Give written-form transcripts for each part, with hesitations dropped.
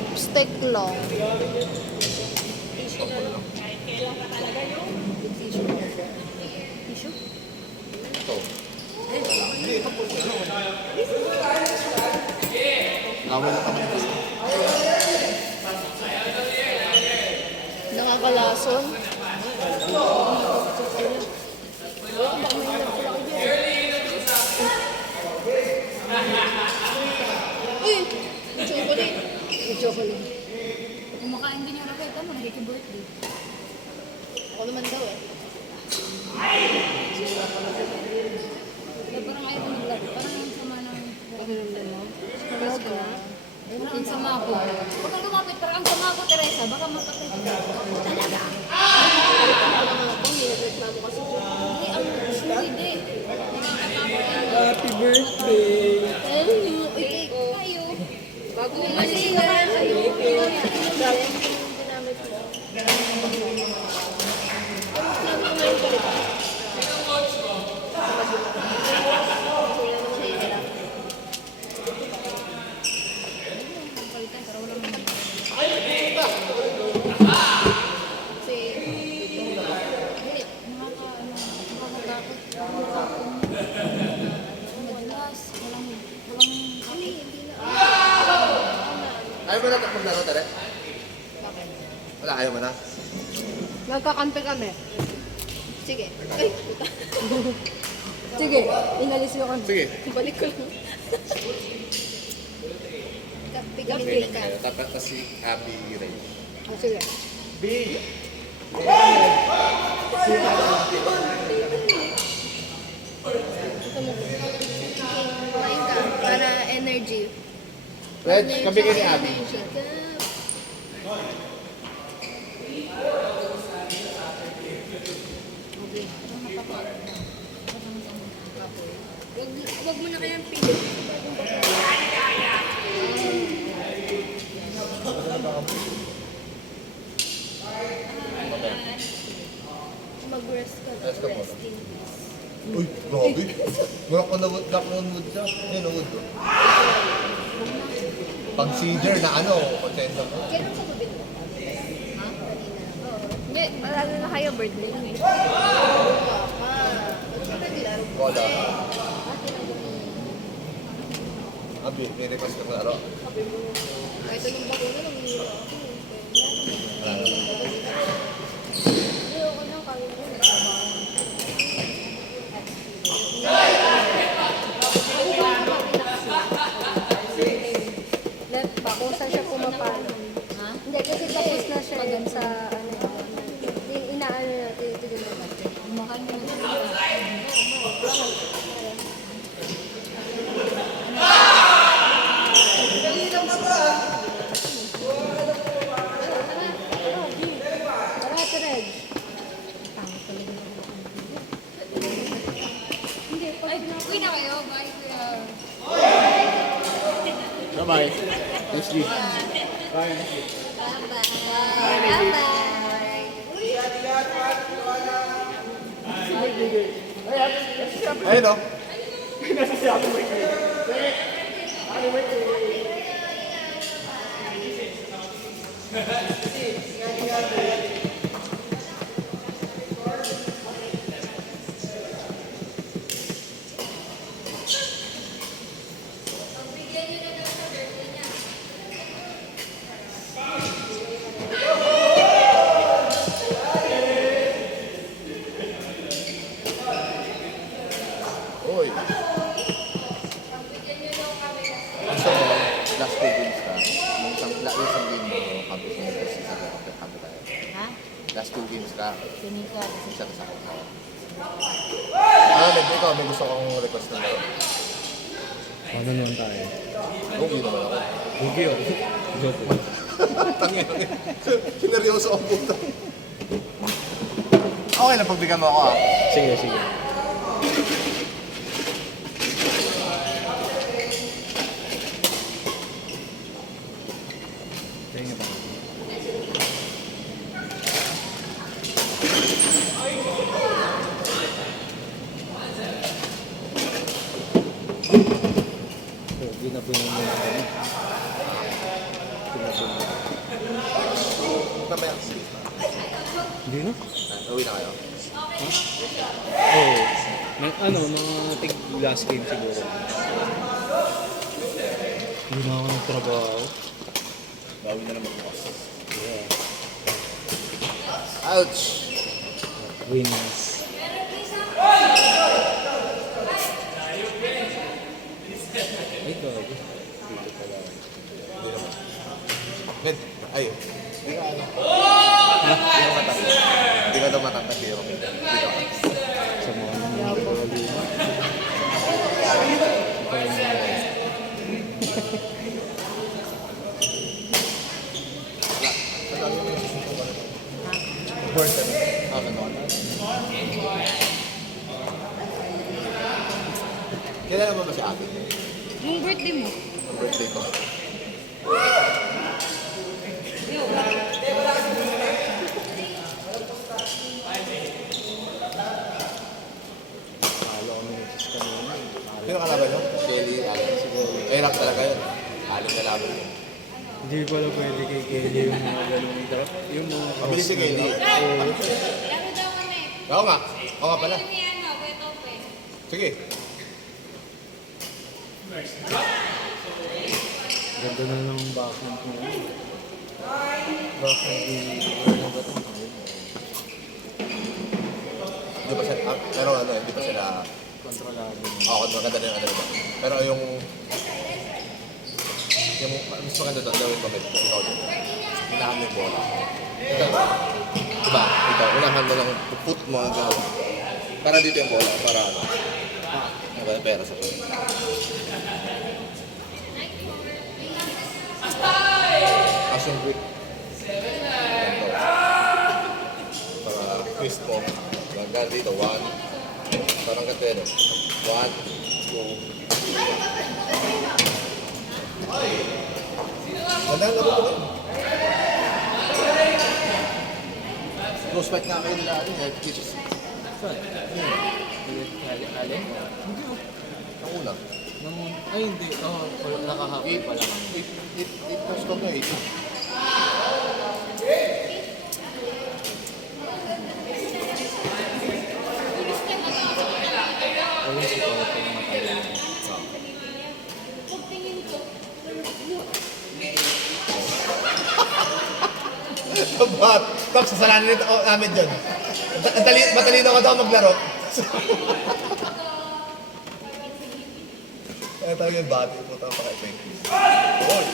chopstick lang. Tissue? Ito. Awal na kami. Nakakalason. Eh! Chocolate. Chocolate. Kumakain din yung Raquel, tama, nagkiki-birthday. Ako naman daw eh. Parang ayaw ko naglaro, parang ang sama ng... Pakiramdam mo? Stress ka na? Parang ang sama ko. Huwag kang lumapit, parang ang sama ko, Teresa, baka mapatay ka. Talaga. Ako nga po, nireklamo kasi ko. Hindi, ang hindi. Happy birthday! Okay, Tayo. bago mo Kasi kasi na na kayo. ginamit ko. Ano naman ko rin? Palitan, pero wala naman. Kasi, Hindi, nakakatakot. Madalas, walang hindi na. Ayaw mo na maglaro, Tere? Wala, ayaw mo na. Nagkakampi kami. Sige. Ay, puta. Sige, inalis ko kami. Sige. Balik ko lang. Kampi kami ni Rika. Dapat na si Abby Ray. Oh, sige. Ito mo. Kumain ka para energy. Red, kabi ka ni Abby. Energy ka. Wag mo na kayang pili. Mag-rest ka. Rest ka muna. Resting. Uy, grabe. Wala ko na-wood siya. Yan, na-wood ko. Pag seizure na ano, konsensya mo. Kailan sa gabi mo? Ha? Kanina. Oo. Hindi, malalo na kayo birthday lang eh. Naglaro ko. Wala. Abby, may request ka maglaro. Kahit anong bakuna, nangyayari ako. Wala. Hindi, ako lang kami mo. Nagtrabaho. Left pa, kung saan siya pumapalo. Ha? Hindi, kasi tapos na siya yun sa ano. Inaano natin, ito din naman. Kumakain mo na. Tara, Red. Ay, uwi na kayo. Bye, kuya. Bye-bye. Leslie. Bye-bye. Ayun o. Uy. Gusto ko, last 2 games ka. Yung isang game mo, campus mo yung isa ka. Campus tayo. Ha? Last 2 games ka. Sinita. Isa ka sa akin. Ikaw, may gusto kong request na laro. Ano naman tayo? Huwag naman ako. Hugi ako. Joke. Tangin. Sineryoso ang puta. Okay lang, pagbigyan mo ako ah. Sige, sige. Tingin pa. Hugi na po yung mga kami. Mamaya. Hindi na? Uwi na kayo. Oo. Mga tig last game siguro. Hindi na ako nagtrabaho. Bawi na naman bukas. Yeah. Ouch! Winners. Ay, gago. Dito pala. Hindi naman. Ben, ay. Hindi ka ano. Hindi ka matangkad. Hindi ka daw matangkad. Hindi ka matangkad. Sa mga nangyayari. Bird ka na. Ganon. Kailan mo ba si ate? Yung birthday mo. Ang birthday ko. Kala ko minutes kanina. Sino kalaban nyo? Kelly, Alan. Siguro. Hirap talaga yun. Aling na laban yun. Hindi pala pwede kay Kelly yung mga ganung drop. Yung mga Mabilis si Kelly. Oo. Laro daw kami. Oo nga. Oo nga pala. Kami ano, wet open. Sige. Ganda na ng backhand mo. Backhand yung ano ba ito? Hindi pa sila, pero ano, hindi pa sila, Kontrolado. maganda na yung ano diba? Pero yung mas maganda doon, gawin mo may ikaw doon. Unahan mo yung bola. Diba? Ito, unahan mo lang, put mo ang gano'n. Para dito yung bola, para ano. Diba, pera sa pera. Action grip. Ganito. Para twist mo. Hanggang dito, 1. Parang katero. 1, 2. Ganda ang laro ko. Close fight nga kayo nila, health kisses. Saan? Alin? Hindi oh. Ang una. Ay hindi. Nakahapon pala. 8 plus ko na 8. Ayun si Toto yung matagal. Ba't? Top, sasalanan nito namin dyan. Matalino ka daw maglaro. Kaya talaga yung bati. Puta pa kay Oy!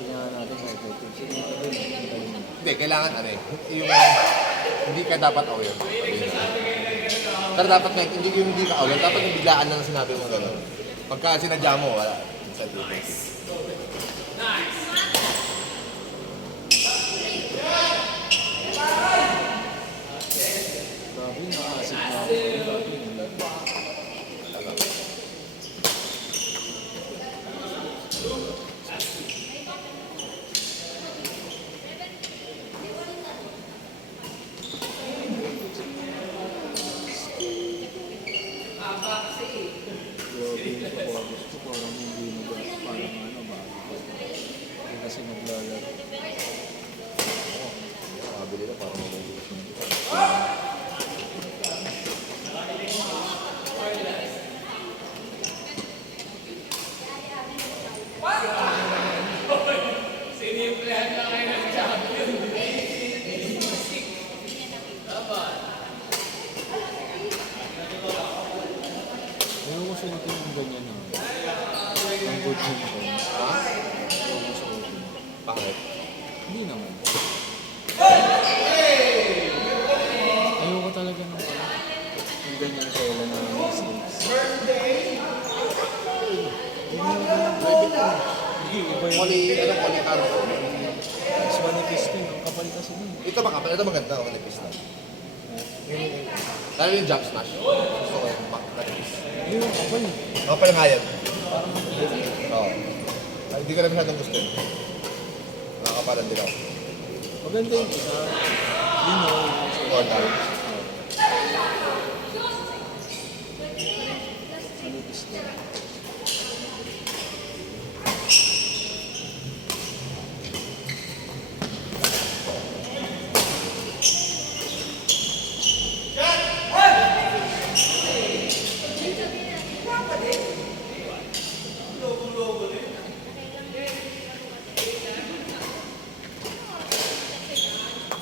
Tingnan natin kay Toto. Sige, magaling. Hindi, kailangan ano eh. Yung hindi ka dapat aware. Pero dapat may, hindi ka aware. Dapat yung biglaan lang sinabi mo gano'n. Pagka sinadya mo, wala. Minsan dito. Grabe, nakaasip na ako. Grabe, grabe yung kapagos ko. Parang hindi parang ano ba? Hindi kasi naglalaro. Makabili na parang magugulos mo. Ayaw ko suotin yung ganyan na. Ang good mo ko. Ayaw ko suotin. Bakit? Hindi naman. Ayaw ko talaga ng ano. Yung ganyan tela na mistakes. Hindi, iba yung Poly carbon. mas manipis din. Ang kapal kasi nun. Ito makapal. Ito maganda. Ako nipis na. Lalo yung jump smash. Gusto ko yung manipis. Ayun, ang kapal. Makapal nga yan. Oo. Ay, hindi ko na masyadong gusto yun. Nakakapalan din ako. Maganda yung isa. Yun o. Or down.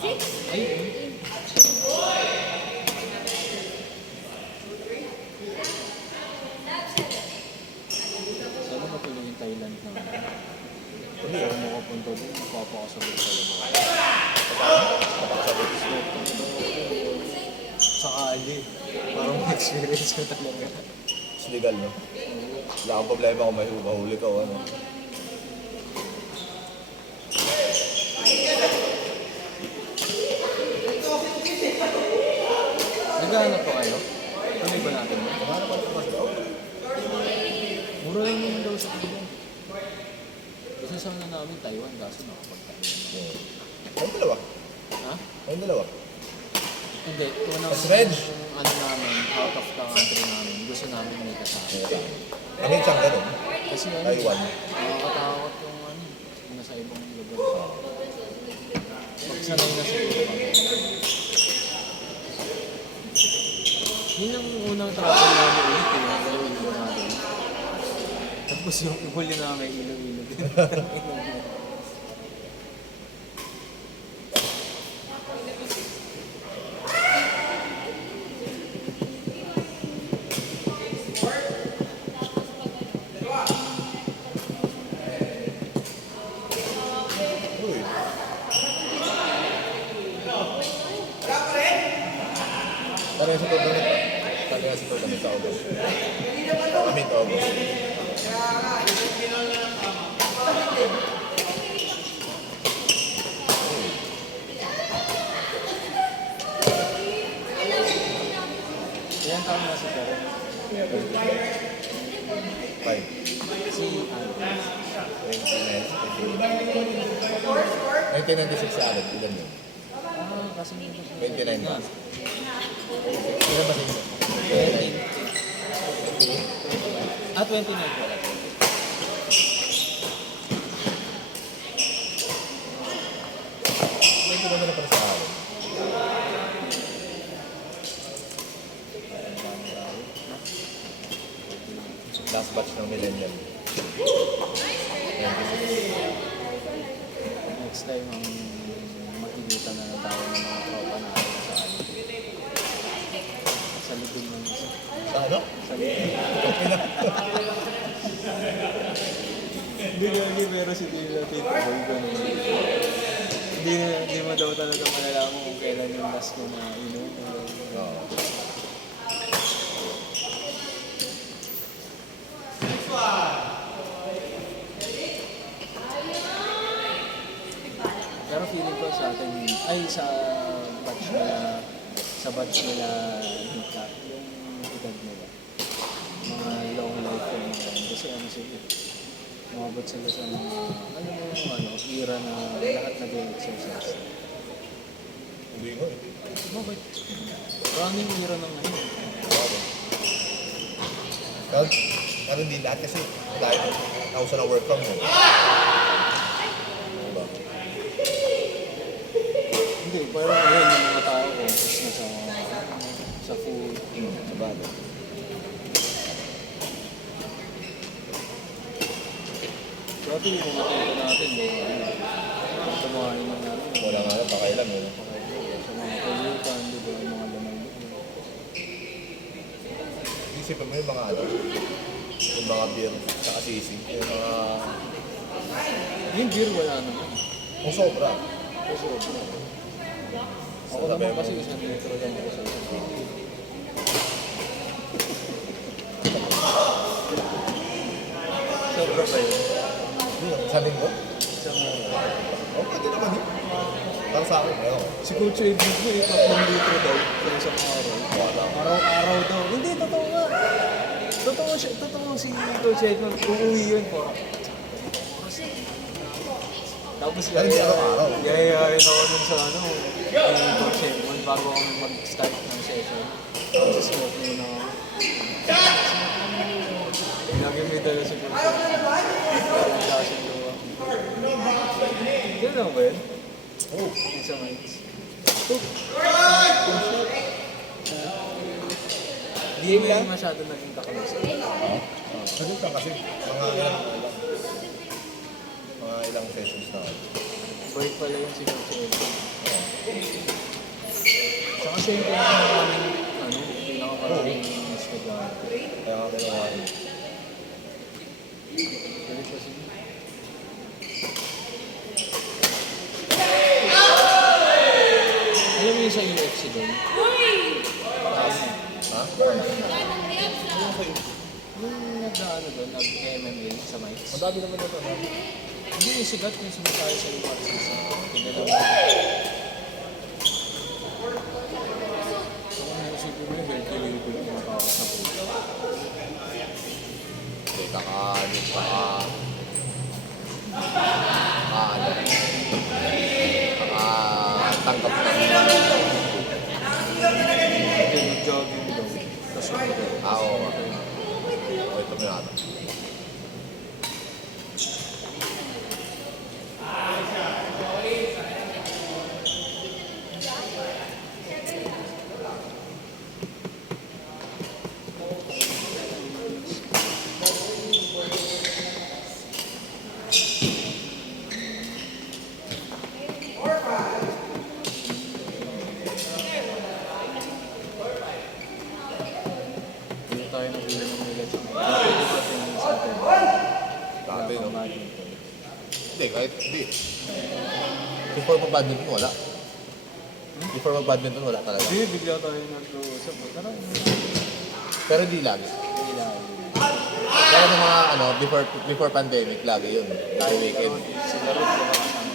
Ay, sana matuloy yung Thailand na. Hindi ako makapunta doon, magpapakasabot sa labas. Sa kali. Parang experience ko talaga. It's legal, no? Wala kang problema kung may mahuli ka o ano. Naghahanap pa kayo? Kami ba natin? Mura lang naman daw sa kanila. Kasi sana namin Taiwan kaso nakapag-Taiwan. Ayun dalawa. Ha? Ayun dalawa. Hindi, unang Mas Reg. ano namin, out of the country namin, gusto namin may kasama. Ang siyang ganun. Kasi ano, Taiwan. nakakatakot yung ano, nasa ibang lugar. Pag sanay na siguro kami. Yun ang unang travel namin ulit, Iloilo natin. Tapos yung huli namin, Iloilo din. Uy. Tanong sa tutunit pa. Tanong sa tutunit sa August. August. Ilan taon na si Karen? 5. Si ano? 1996 sa Alec. Ilan yun? Kasi may 29 na. ba? Ilan ba sa inyo? 29 pala. May ilan na pala sa Alec. Last batch ng millennial. 26. Next time ang makikita na ng tao ng mga tropa natin sa ano. Sa likod ng isa. Sa ano? Sa likod. Hindi pero si Tila Tito Boy ganun. Hindi mo daw talaga malalaman kung kailan yung last ko na inom. Oo. Pero feeling ko sa atin, ay sa batch nila Hika, yung edad nila. Mga long life yung mga yan. Kasi ano sila, umabot sila sa mga, alam mo yung ano, era na lahat nag-exercise. Hindi ko eh. Bakit? Running era ng ngayon. Pero hindi lahat kasi dahil nauso ng work from home. Diba? Hindi, pero ngayon yung mga tao conscious na sa food. Sa bagay. Dati yung mga tito natin, tumahanin na natin. Wala nga lang, pakailan mo. Sa mga pulutan, di ba, yung mga lamang. Isipin mo yung mga ano, yung mga beer, saka sisig, yung mga, Yung beer wala naman. kung sobra. Kasi ako Sabi naman mo. kasi isang litro lang ako sa isang. Sobra pa yun. Sa linggo? Isang Oo, pwede naman eh. Para sa akin, ayoko. si Coach Edwin ko, 3 litro daw sa isang araw. Wala. Araw-araw daw. Hindi, totoo nga. Totoo si Coach Edwin. Uuwi yun po. Tapos Pero hindi araw-araw. yayayain ako dun sa ano, yung Coach Edwin bago kami mag-start ng session. Tapos smoke muna ako. Lagi may dala si Coach Edwin. Yung klaseng gawa. Yun lang ba yun? Oo. Isa mics. Hindi mo yung masyado naging kakalasa. Sagot ka kasi, mga ilang sessions na ako. Break pala yung si Coach Edwin. siya yung pinakamaraming estudyante. Kaya nga ginawa yun. Galit kasi. Alam mo yung sa UFC doon? Ha? Yung nag-ano doon, nag-MMA sa mics. Madami naman ito. Hindi yung sigat yung sumasaya sa lupa sa isa. Pinalaw. Kung ano yung siguro yung healthy label yung matawag sa puso. Kita ka, dito ka. Ano? Tanggap na. Hindi, nag-jogging daw. Tapos umagay. Oo. O, ito mo yata. Hindi tayo nag-ilan ng nila sa mga. Hindi pa tingin sa atin. Dati, no? Badminton. Hindi, kahit hindi. Before mag-badminton, wala. Before mag-badminton, wala talaga. Hindi, bigla tayo nag-uusap. Tara, Pero hindi lagi. hindi lang. Kaya ng mga, before pandemic, lagi yun. Every weekend. Sila rin mga kasama.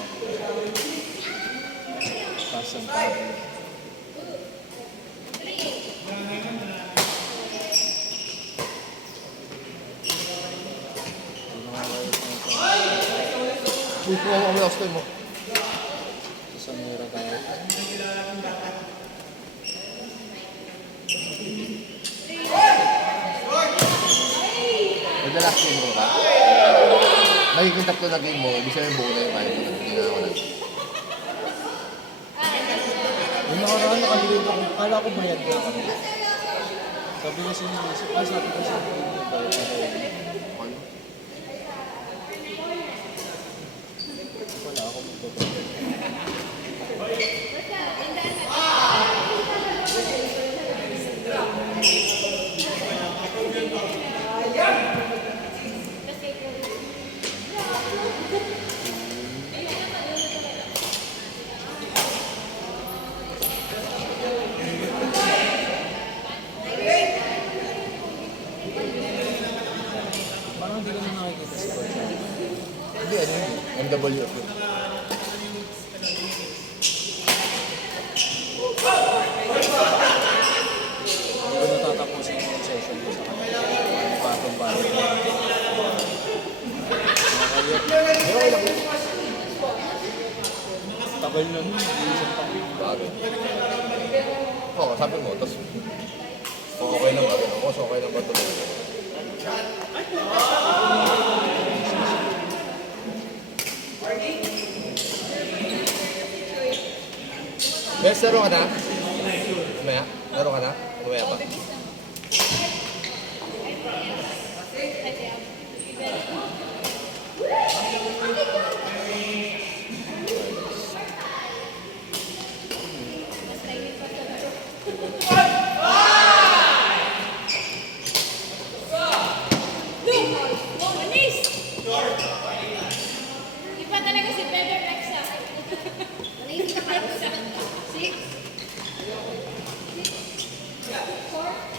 Pasang tayo. Uy, kuha mo kami last time mo. Sa mura tayo. With the last game mo ka? Magiging tatlo na game mo, ibig sabihin buo na yung kaya mo. Hindi na ako na. Yung nakaraan nakalimutan ko, kala ko bayad na kami. Sabi kasi ni Lucy, sabi kasi ni Lucy, bayad na kayo. Ano? Wala ako magbabayad. Parang hindi ko na nakikita sa kotse. Hindi, ano yun? MWF yun. Hindi ko natatapusin yung session ko sa kanila. Patong-patong. Tagal na nun, isang tagal. Bagay. Oo, sabi mo, tapos okay lang ba? Okay lang ba ito? Best, laro ka na? Mamaya? Laro ka na? Mamaya pa? Iba talaga si Bebe Rexa. Naisip ka kayo sa Six.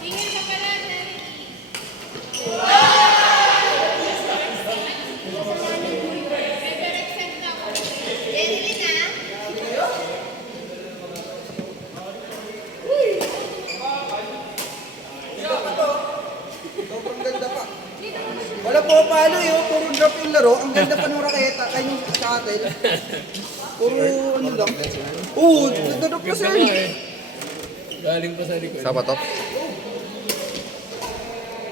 Tingin ka pala na. Bebe Rexa na ako. Jerilyn ah. Sobrang ganda pa. Wala po palo yun, puro drop yung laro. Ang ganda pa ng raketa, kayo sa atin. Puro ano lang. Oo, nagdadrop kasi. Galing pa sa likod. Saan ba to?